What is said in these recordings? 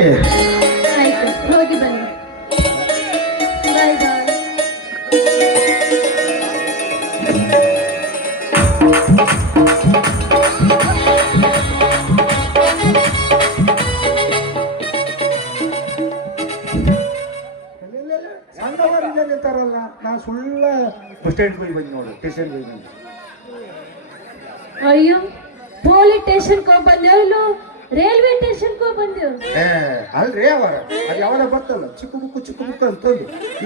ಆಯ್ತು, ಹೋಗಿ ಬನ್ನಿ. ಬಾಯ್ ಬಾಯ್. ಸಂಘವರಿಂದ ನಿಂತಾರಲ್ಲ, ನಾ ಸುಳ್ಳ ಬಸ್ ಸ್ಟ್ಯಾಂಡ್ ಹೋಗಿ ಬಂದು ನೋಡು, ಸ್ಟೇಷನ್ ಹೋಗಿ ಬಂದು. ಅಯ್ಯೋ, ಪೊಲೀಸ್ ಸ್ಟೇಷನ್ ಹೋಗಿ ಬಂದೇವ್ಲು, ರೈಲ್ವೆ ಸ್ಟೇಷನ್ ಹೋಗಿ ಬಂದೇವ್. ಅಲ್ರಿ ಅವರ ಅದು ಯಾವಾಗ ಬರ್ತಲ್ಲ ಚಿಕ್ಕ ಬುಕ್ಕು ಅಂತಂದು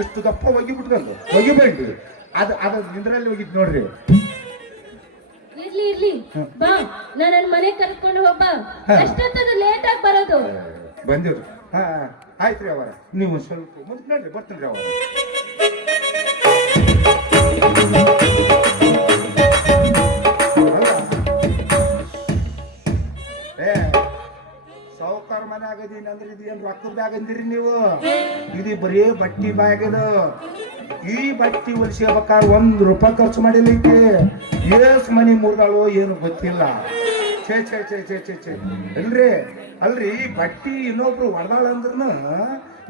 ಇಷ್ಟು ದಪ್ಪ ಒಗಿಬಿಟ್ಕೊಂಡು ಅದ ನಿಂದ್ರಲ್ಲಿ ಹೋಗಿದ್ ನೋಡ್ರಿ. ಇರ್ಲಿ ಬಾ, ನನ್ನ ಮನೆ ಕರ್ಕೊಂಡು ಹೋಗ್ಬ. ಎಷ್ಟೊತ್ತದ ಲೇಟ್ ಆಗಿ ಬರೋದು. ಬಂದಿವ್ರಿ. ಆಯ್ತ್ರಿ ಅವರ, ನೀವು ಸ್ವಲ್ಪ ಮುಂದೆ ನೋಡ್ರಿ, ಬರ್ತೀನಿ ಅವರ. ಸಾವುಕಾರ ಮನೆ ಆಗದೀನಿ ಅಂದ್ರೆ ಇದು ಏನ್ ರೊಕ್ಕದ ಬ್ಯಾಗ್ ಅಂದಿರಿ ನೀವು? ಇದು ಬರೀ ಬಟ್ಟಿ ಬ್ಯಾಗ್ ಇದು. ಈ ಬಟ್ಟಿ ಹೊಲಿಸ್ಬೇಕಾದ್ರೆ ₹1 ಖರ್ಚು ಮಾಡಿಲ್ಲ ಈಕೆ. ಏಸ್ ಮನಿ ಮುರಿದಾಳು ಏನು ಗೊತ್ತಿಲ್ಲ. ಛೇ ಛೇ ಛೇ ಛೇ ಛೇ ಛೇ ಅಲ್ರಿ ಈ ಬಟ್ಟಿ ಇನ್ನೊಬ್ರು ಹೊಡೆದಾಳ ಅಂದ್ರೂ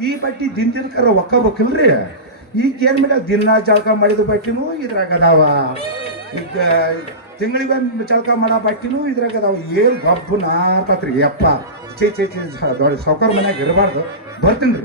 ಈ ಬಟ್ಟಿ ದಿನ ಕರ ಒಕ್ಕಬೇಕಿಲ್ರಿ. ಈಗ ಏನ್ ಮೇಡ ದಿನ ಜಳಕ ಮಾಡಿದ ಬಟ್ಟಿನೂ ಇದ್ರಾಗ ಅದಾವ, ಈಗ ತಿಂಗಳಿಗೆ ಜಳಕ ಮಾಡೋ ಬಟ್ಟಿನೂ ಇದ್ರಾಗ ಅದಾವ. ಏನ್ ಗಬ್ಬು ನಾತತ್ರಿ ಯಪ್ಪ. ಛೇ ಛೇ ಛೇ, ಸಾವುಕಾರ ಮನ್ಯಾಗ ಇರಬಾರ್ದು. ಬರ್ತೀನಿ.